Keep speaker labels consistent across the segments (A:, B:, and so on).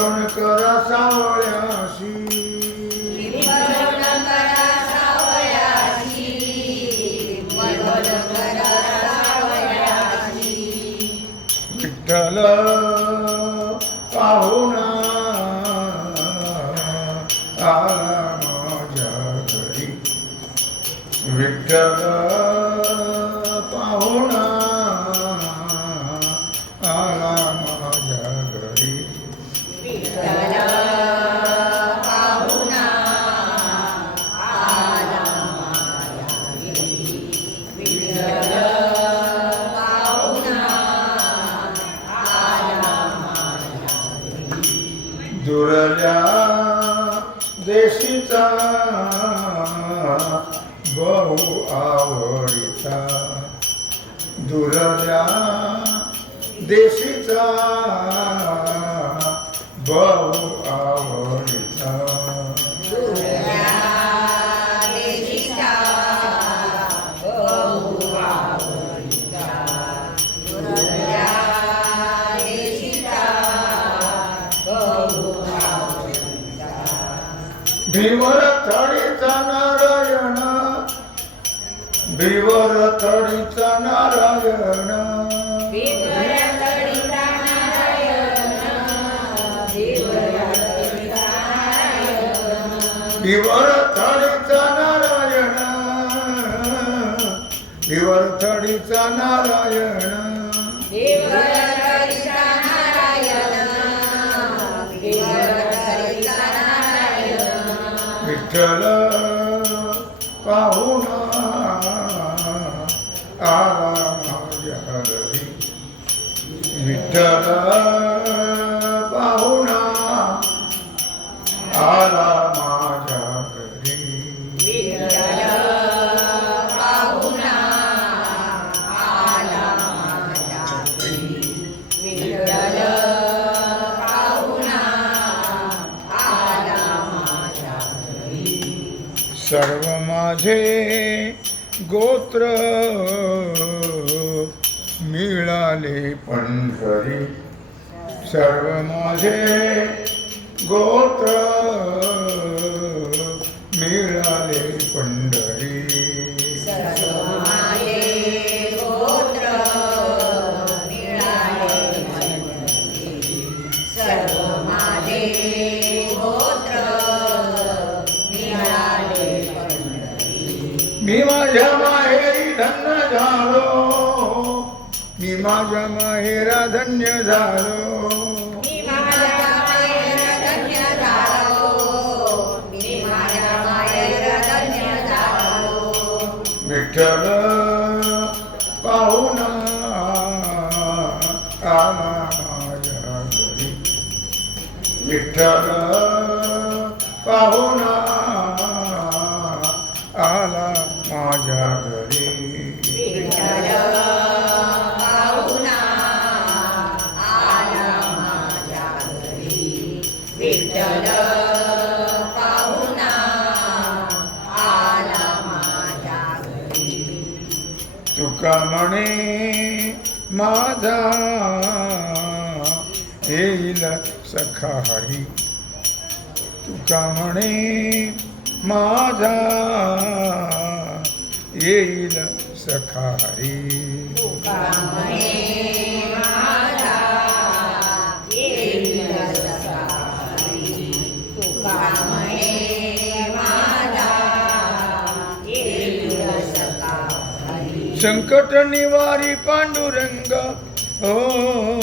A: लिंबलोण करा सावळ्याशी विठ्ठल पाहुणा आला माझ्या घरी विठ्ठल पाहुणा बहु आवडीचा दुरल्या देशीचा. बहु आवडीचा भीवर थडीचा नारायण. भीवर थडीचा नारायण. भीवर थडीचा नारायण. विठ्ठल आला माझ्या घरी विठ्ठल पाहुणा आला माझ्या घरी. सर्व माझे गोत्र मिळाले पंढरी सर्व माझे गोत्र. मी माझ्या माहेरा धन्य झालो विठ्ठल पाहुणा आला माझ्या घरी विठ्ठल तुका म्हणे माझा येईल सखा हरी. तुका म्हणे माझा येईल सखा हरी. संकट निवारी पांडुरंग. हो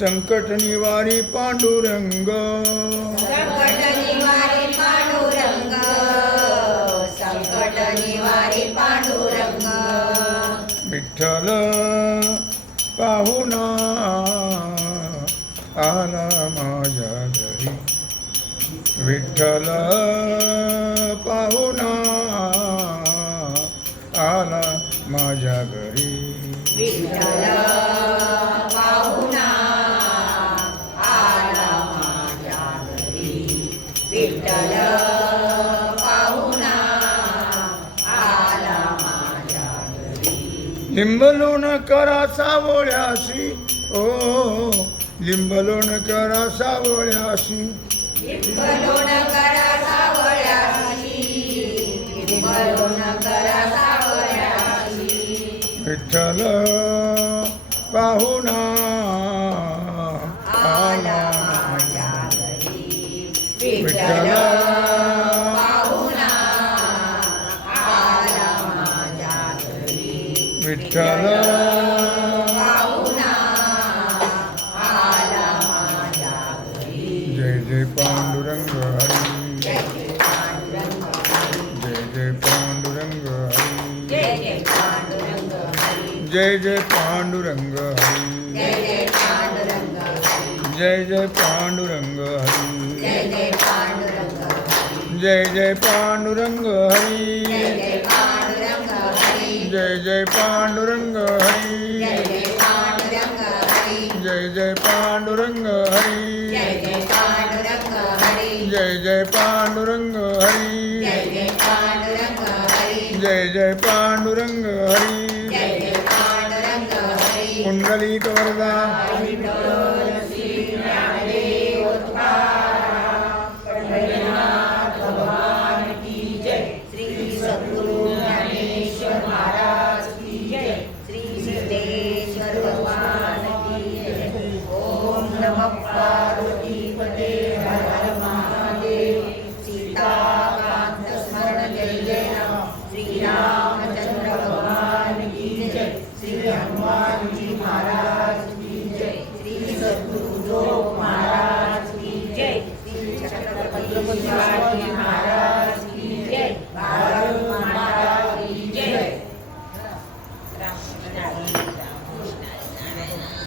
A: संकट निवारी पांडुरंग.
B: संकट निवारी पांडुरंग. निवारी पांडुरंग.
A: विठ्ठल पाहुणा आला माझ्या घरी. विठ्ठल घरी लिंबलोण करा सावळ्याशी. ओ लिंबलोण करा सावळ्याशी.
B: लिंबलोण करा सावळ्याशी. लिंबलोण करा सावळ्याशी.
A: विठ्ठल पाहुणा
B: आला
A: आला
B: माझ्या घरी.
A: विठ्ठल
B: ವಿಠಲ ಜಯ ಜಯ ಪಾಂಡುರಂಗ
A: ಹರಿ
B: ಜಯ ಜಯ ಪಾಂಡುರಂಗ ಹರಿ
A: ಜಯ ಜಯ ಪಾಂಡುರಂಗ ಹರಿ
B: जय जय पांडुरंग हरि
A: जय जय पांडुरंग हरि
B: जय जय पांडुरंग हरी।
A: जय जय पांडुरंग हरी।
B: जय जय पांडुरंग हरी।
A: जय जय पांडुरंग हरी।
B: जय जय पांडुरंग हरी।
A: जय जय पांडुरंग हरी।
B: जय जय पांडुरंग हरी।
A: जय जय पांडुरंग हरी।
B: जय जय